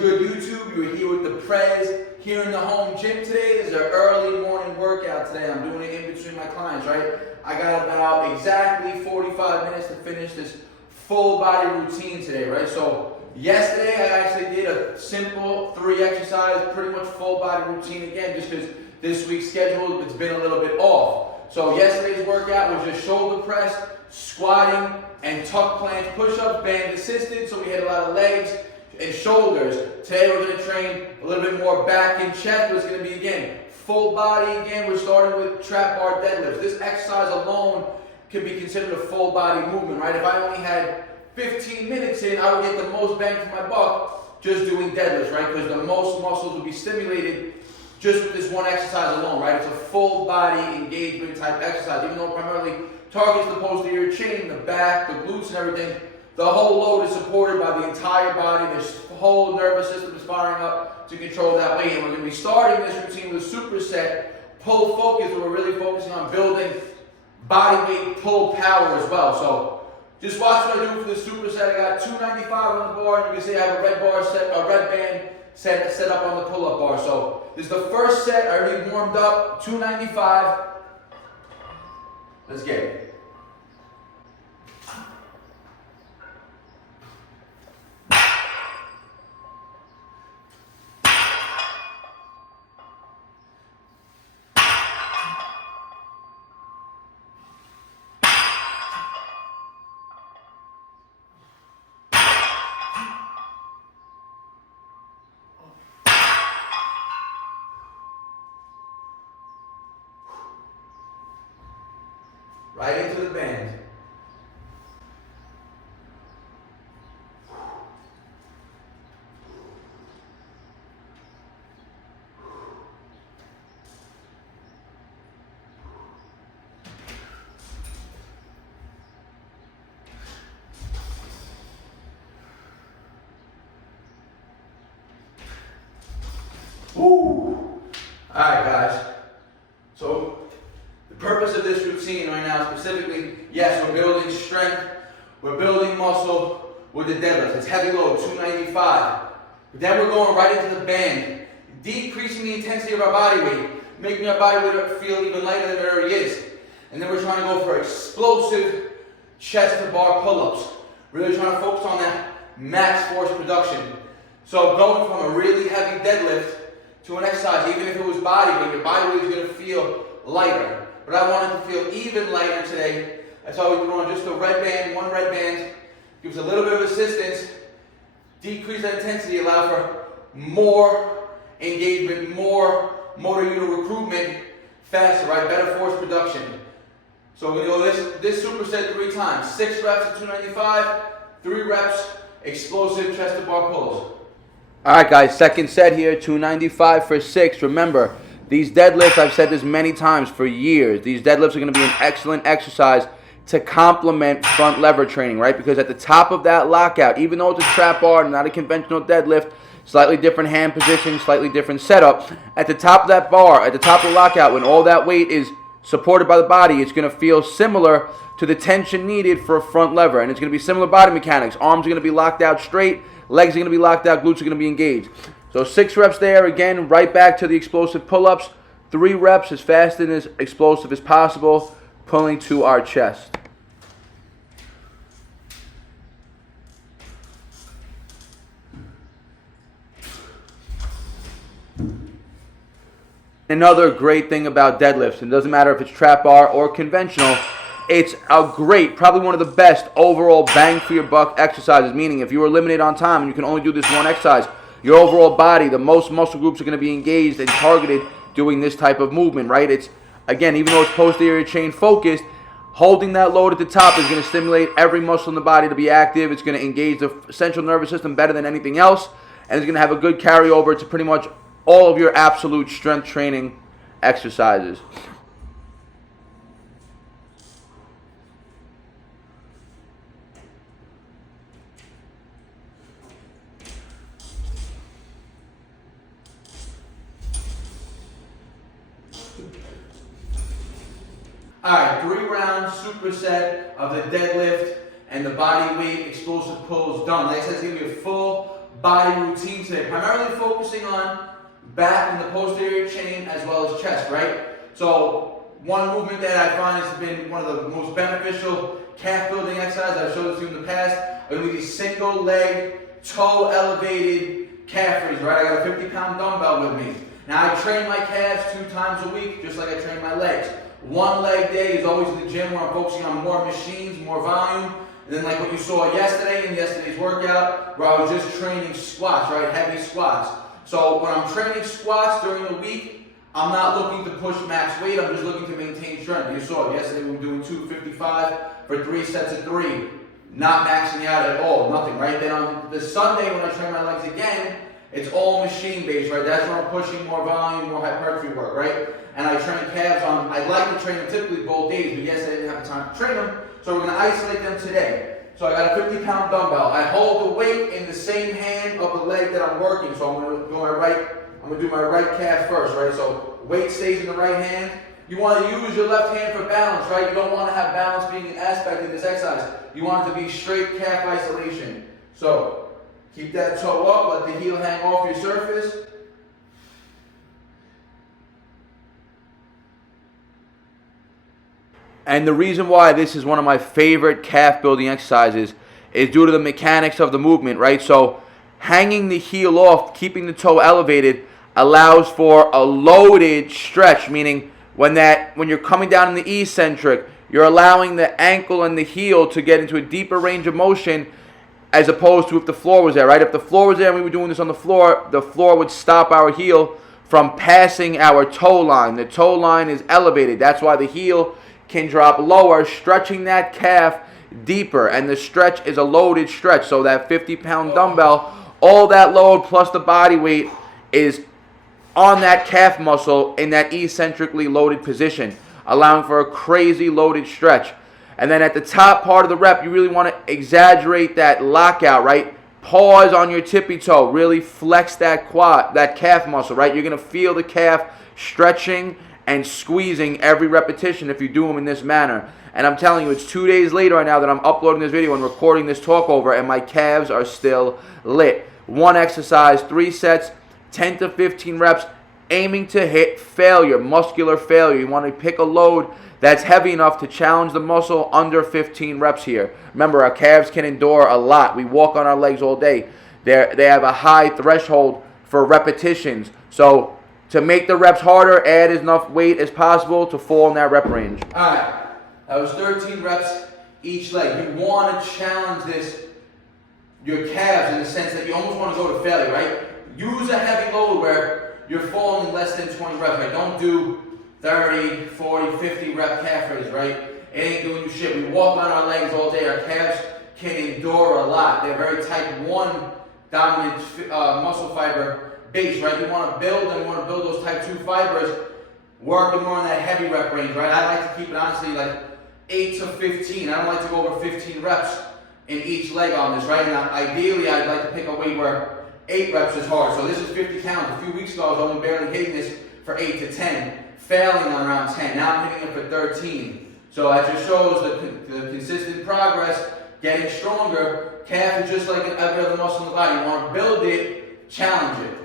good YouTube? You're here with the Prez here in the home gym today. This is an early morning workout today. I'm doing it in between my clients, right? I got about exactly 45 minutes to finish this full body routine today, right? So yesterday I actually did a simple 3 exercise, pretty much full body routine again, just because this week's schedule it's been a little bit off. So yesterday's workout was just shoulder press, squatting, and tuck planche push-ups, band assisted. So we had a lot of legs and shoulders. Today we're going to train a little bit more back and chest, but it's going to be again full body. Again, we're starting with trap bar deadlifts. This exercise alone can be considered a full body movement, right? If I only had 15 minutes in, I would get the most bang for my buck just doing deadlifts, right? Because the most muscles would be stimulated just with this one exercise alone, right? It's a full body engagement type exercise, even though it primarily targets the posterior chain, the back, the glutes and everything. The whole load is supported by the entire body. This whole nervous system is firing up to control that weight. And we're going to be starting this routine with a superset pull focus, where we're really focusing on building body weight pull power as well. So just watch what I do for the superset. I got 295 on the bar, and you can see I have a red band set up on the pull-up bar. So this is the first set. I already warmed up. 295. Let's get it. Right into the band. Woo! Alright guys, so the purpose of this routine right now specifically, yes, we're building strength, we're building muscle with the deadlifts. It's heavy load, 295. But then we're going right into the band, decreasing the intensity of our body weight, making our body weight feel even lighter than it already is. And then we're trying to go for explosive chest to bar pull-ups. Really trying to focus on that max force production. So going from a really heavy deadlift to an exercise, even if it was body weight, your body weight is going to feel lighter. But I wanted to feel even lighter today. That's why we threw on just a red band, one red band. Gives a little bit of assistance, decrease that intensity, allow for more engagement, more motor unit recruitment faster, right? Better force production. So we're going to go this superset 3 times. 6 reps at 295, 3 reps, explosive chest to bar pulls. All right, guys, second set here, 295 for 6. Remember, these deadlifts, I've said this many times for years, these deadlifts are going to be an excellent exercise to complement front lever training, right? Because at the top of that lockout, even though it's a trap bar, not a conventional deadlift, slightly different hand position, slightly different setup, at the top of that bar, at the top of the lockout, when all that weight is supported by the body, it's going to feel similar to the tension needed for a front lever. And it's going to be similar body mechanics. Arms are going to be locked out straight, legs are going to be locked out, glutes are going to be engaged. So 6 reps there, again, right back to the explosive pull-ups. 3 reps as fast and as explosive as possible, pulling to our chest. Another great thing about deadlifts, and it doesn't matter if it's trap bar or conventional, it's a great, probably one of the best overall bang for your buck exercises, meaning if you are limited on time and you can only do this one exercise, your overall body, the most muscle groups are going to be engaged and targeted doing this type of movement, right? It's, again, even though it's posterior chain focused, holding that load at the top is going to stimulate every muscle in the body to be active. It's going to engage the central nervous system better than anything else, and it's going to have a good carryover to pretty much all of your absolute strength training exercises. Alright, 3-round superset of the deadlift and the body weight explosive pulls done. Like I said, it's going to be a full body routine today, primarily focusing on back and the posterior chain as well as chest, right? So one movement that I find has been one of the most beneficial calf building exercises, I've showed it to you in the past, are going to be these single leg, toe elevated calf raises, right? I got a 50-pound dumbbell with me. Now I train my calves 2 times a week, just like I train my legs. One leg day is always in the gym where I'm focusing on more machines, more volume. And then like what you saw yesterday in yesterday's workout, where I was just training squats, right? Heavy squats. So when I'm training squats during the week, I'm not looking to push max weight, I'm just looking to maintain strength. You saw it yesterday, we were doing 255 for 3 sets of 3. Not maxing out at all, nothing, right? Then on the Sunday when I train my legs again, it's all machine based, right? That's where I'm pushing more volume, more hypertrophy work, right? And I train calves on, I like to train them typically both days, but yesterday I didn't have time to train them, so we're gonna isolate them today. So I got a 50-pound dumbbell. I hold the weight in the same hand of the leg that I'm working. So I'm gonna do my right calf first, right? So weight stays in the right hand. You want to use your left hand for balance, right? You don't want to have balance being an aspect of this exercise. You want it to be straight calf isolation. So keep that toe up, let the heel hang off your surface. And the reason why this is one of my favorite calf building exercises is due to the mechanics of the movement, right? So hanging the heel off, keeping the toe elevated, allows for a loaded stretch, meaning when you're coming down in the eccentric, you're allowing the ankle and the heel to get into a deeper range of motion as opposed to if the floor was there, right? If the floor was there and we were doing this on the floor would stop our heel from passing our toe line. The toe line is elevated. That's why the heel can drop lower, stretching that calf deeper, and the stretch is a loaded stretch. So that 50-pound dumbbell, all that load plus the body weight is on that calf muscle in that eccentrically loaded position, allowing for a crazy loaded stretch. And then at the top part of the rep, you really want to exaggerate that lockout, right? Pause on your tippy toe, really flex that calf muscle, right? You're going to feel the calf stretching and squeezing every repetition if you do them in this manner. And I'm telling you, it's 2 days later right now that I'm uploading this video and recording this talk over, and my calves are still lit. One exercise, 3 sets, 10 to 15 reps, aiming to hit failure, muscular failure. You want to pick a load that's heavy enough to challenge the muscle under 15 reps here. Remember, our calves can endure a lot. We walk on our legs all day. They have a high threshold for repetitions. So to make the reps harder, add as enough weight as possible to fall in that rep range. All right, that was 13 reps each leg. You want to challenge your calves in the sense that you almost want to go to failure, right? Use a heavy load where you're falling in less than 20 reps, right? Don't do 30, 40, 50 rep calf raises, right? It ain't doing you shit. We walk on our legs all day. Our calves can endure a lot. They're very type 1 dominant muscle fiber base, right? You want to build them, you want to build those type 2 fibers, working more in that heavy rep range, right? I like to keep it honestly like 8 to 15. I don't like to go over 15 reps in each leg on this, right? Now, ideally, I'd like to pick a weight where 8 reps is hard. So this is 50 pounds. A few weeks ago, I was only barely hitting this for 8 to 10, failing on around 10. Now I'm hitting it for 13. So that just shows the consistent progress, getting stronger. Calf is just like every other muscle in the body. You want to build it, challenge it.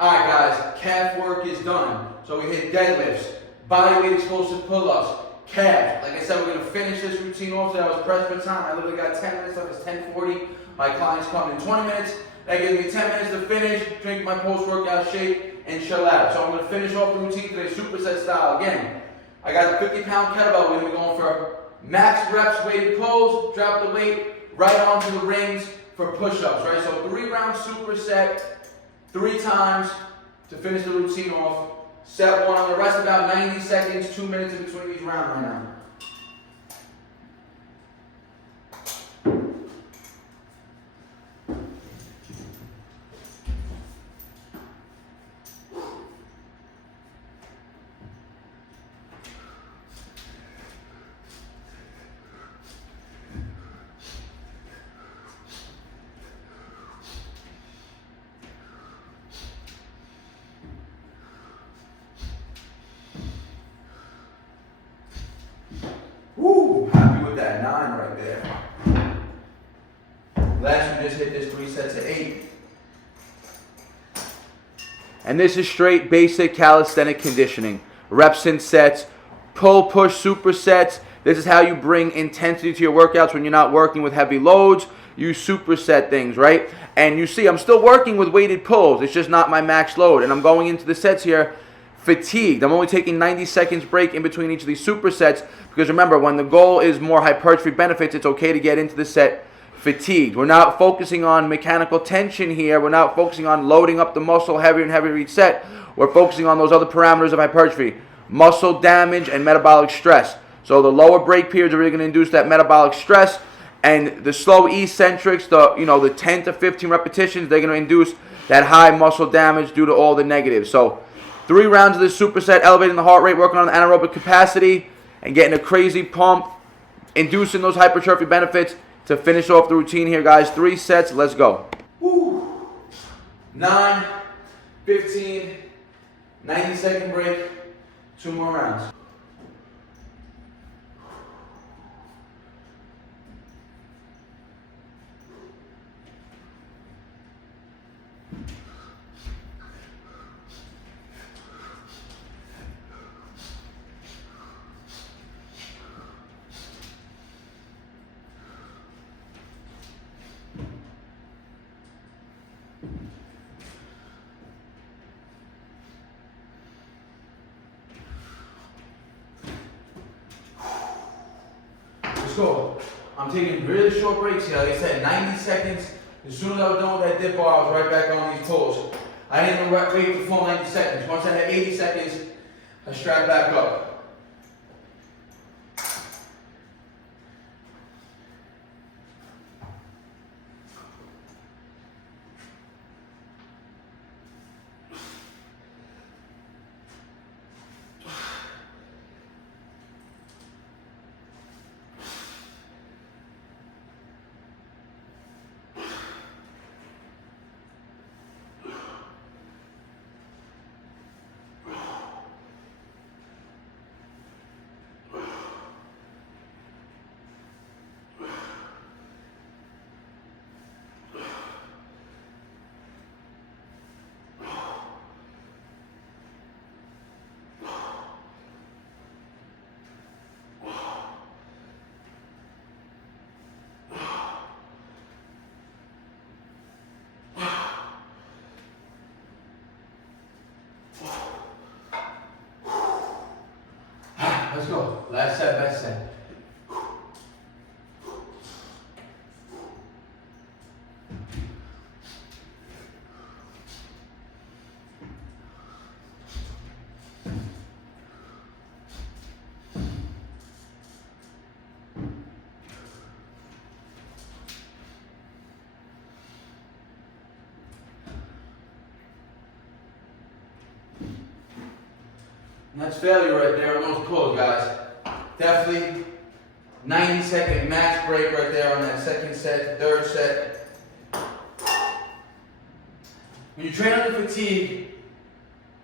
Alright guys, calf work is done. So we hit deadlifts, body weight explosive pull-ups, calves. Like I said, we're going to finish this routine off today. I was pressed for time. I literally got 10 minutes left. It's 10:40. My clients come in 20 minutes. That gives me 10 minutes to finish, drink my post-workout shake, and chill out. So I'm going to finish off the routine today, superset style. Again, I got a 50-pound kettlebell. We're going to be going for max reps, weighted pulls, drop the weight right onto the rings for push-ups, right? So 3-round superset, 3 times to finish the routine off. Set 1, I'm going to rest about 90 seconds, 2 minutes in between each round right now. Woo! Happy with that 9 right there. Last we just hit this 3 sets of 8. And this is straight basic calisthenic conditioning. Reps and sets, pull, push, supersets. This is how you bring intensity to your workouts when you're not working with heavy loads. You superset things, right? And you see, I'm still working with weighted pulls. It's just not my max load. And I'm going into the sets here fatigued. I'm only taking 90 seconds break in between each of these supersets because remember, when the goal is more hypertrophy benefits, it's okay to get into the set fatigued. We're not focusing on mechanical tension here. We're not focusing on loading up the muscle heavier and heavier each set. We're focusing on those other parameters of hypertrophy: muscle damage and metabolic stress. So the lower break periods are really going to induce that metabolic stress, and the slow eccentrics, the 10 to 15 repetitions, they're going to induce that high muscle damage due to all the negatives. So 3 rounds of this superset, elevating the heart rate, working on the anaerobic capacity, and getting a crazy pump, inducing those hypertrophy benefits to finish off the routine here, guys. 3 sets, let's go. Woo. 9, 15, 90-second break, 2 more rounds. Let's go. I'm taking really short breaks here. Like I said, 90 seconds. As soon as I was done with that dip bar, I was right back on these pulls. I didn't even wait the full 90 seconds. Once I had 80 seconds, I strapped back up. Let's go. Last set, best set. And that's failure right there on those pulls, guys. Definitely 90-second max break right there on that second set, third set. When you train under fatigue,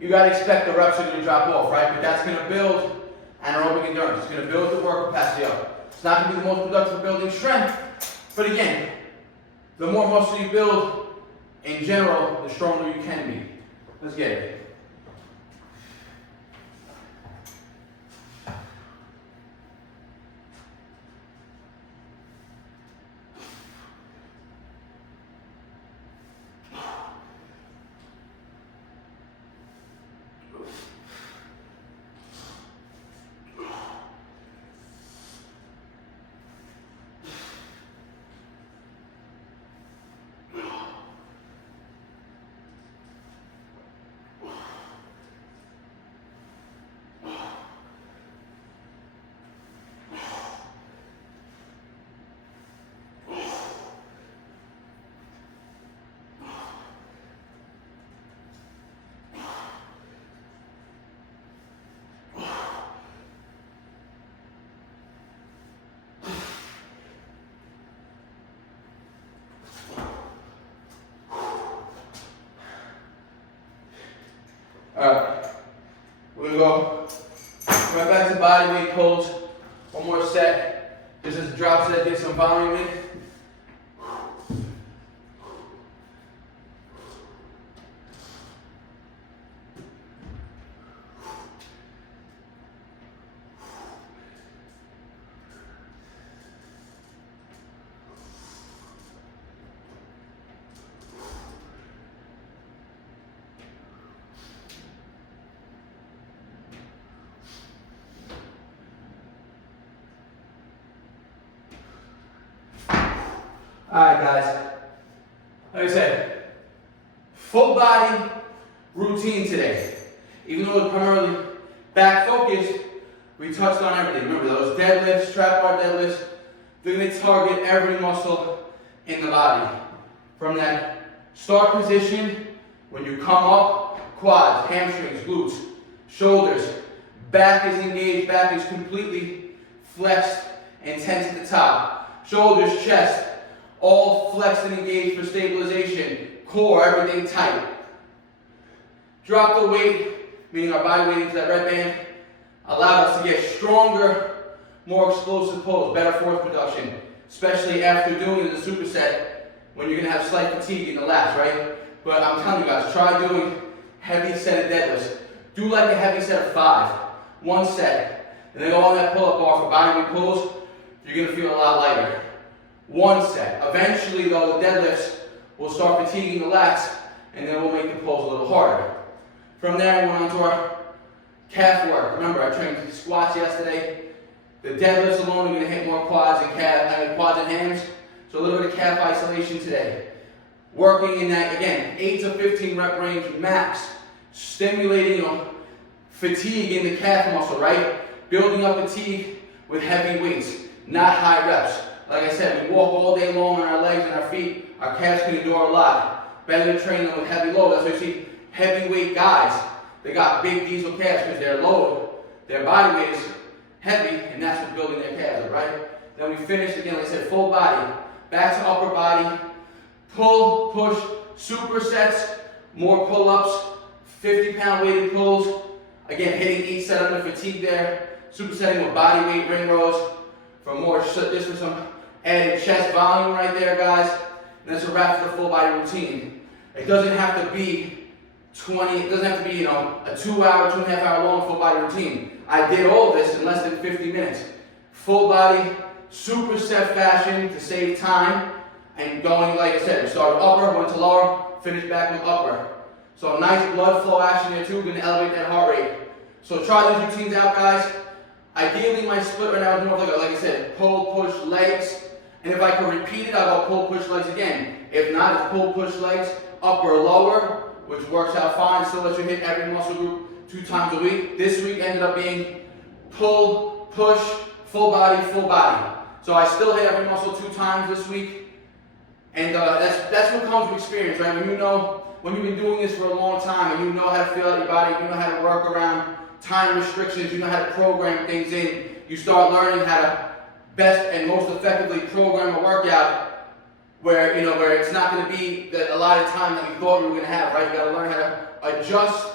you gotta expect the reps are gonna drop off, right? But that's gonna build anaerobic endurance. It's gonna build the work capacity up. It's not gonna be the most productive for building strength, but again, the more muscle you build in general, the stronger you can be. Let's get it. Alright, we're gonna go right back to body weight pulls. One more set. Just as a drop set, get some volume in. Alright guys, like I said, full body routine today. Even though it's primarily back focused, we touched on everything. Remember those deadlifts, trap bar deadlifts, they're going to target every muscle in the body. From that start position, when you come up, quads, hamstrings, glutes, shoulders, back is engaged, back is completely flexed and tense at the top. Shoulders, chest, all flexed and engaged for stabilization. Core, everything tight. Drop the weight, meaning our body weight into that red band, allowed us to get stronger, more explosive pulls, better force production, especially after doing the superset when you're going to have slight fatigue in the lats, right? But I'm telling you guys, try doing heavy set of deadlifts. Do like a heavy set of 5, 1 set, and then go on that pull-up bar for body weight pulls. You're going to feel a lot lighter. 1 set. Eventually, though, the deadlifts will start fatiguing the lats, and then we'll make the pulls a little harder. From there, we went on to our calf work. Remember, I trained squats yesterday. The deadlifts alone are going to hit more quads and quads and hams. So a little bit of calf isolation today. Working in that, again, 8 to 15 rep range max. Stimulating fatigue in the calf muscle, right? Building up fatigue with heavy weights, not high reps. Like I said, we walk all day long on our legs and our feet. Our calves can endure a lot. Better to train them with heavy load. That's why you see heavyweight guys. They got big diesel calves because their load, their body weight is heavy, and that's what's building their calves, right? Then we finish again, like I said, full body. Back to upper body. Pull, push, supersets, more pull-ups, 50-pound weighted pulls. Again, hitting each set under fatigue there. Supersetting with body weight ring rows for more, this for some added chest volume right there, guys. And that's a wrap for the full body routine. It doesn't have to be a 2-hour, 2.5 hour long full body routine. I did all of this in less than 50 minutes. Full body, superset fashion to save time. And going, like I said, we started upper, went to lower, finished back with upper. So a nice blood flow action there too, gonna elevate that heart rate. So try these routines out, guys. Ideally, my split right now is more like I said, pull, push, legs. And if I can repeat it, I'll go pull, push, legs again. If not, it's pull, push, legs, upper, lower, which works out fine. Still lets you hit every muscle group 2 times a week. This week ended up being pull, push, full body, full body. So I still hit every muscle 2 times this week. And that's what comes with experience, right? When you've been doing this for a long time and you know how to feel out your body, you know how to work around time restrictions, you know how to program things in, you start learning how to best and most effectively program a workout where it's not going to be a lot of time that you thought you were going to have, right? You got to learn how to adjust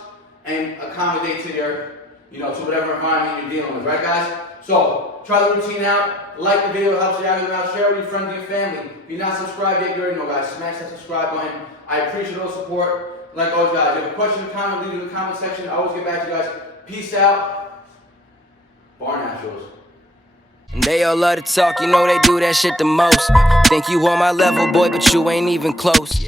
and accommodate to to whatever environment you're dealing with, right, guys? So try the routine out. Like the video, it helps the algorithm out. Share it with your friends and your family. If you're not subscribed yet, you already know, guys. Smash that subscribe button. I appreciate all the support. Like always, guys, if you have a question or comment, leave it in the comment section. I always get back to you guys. Peace out. Barnaturals. They all love to talk, they do that shit the most. Think you on my level, boy, but you ain't even close.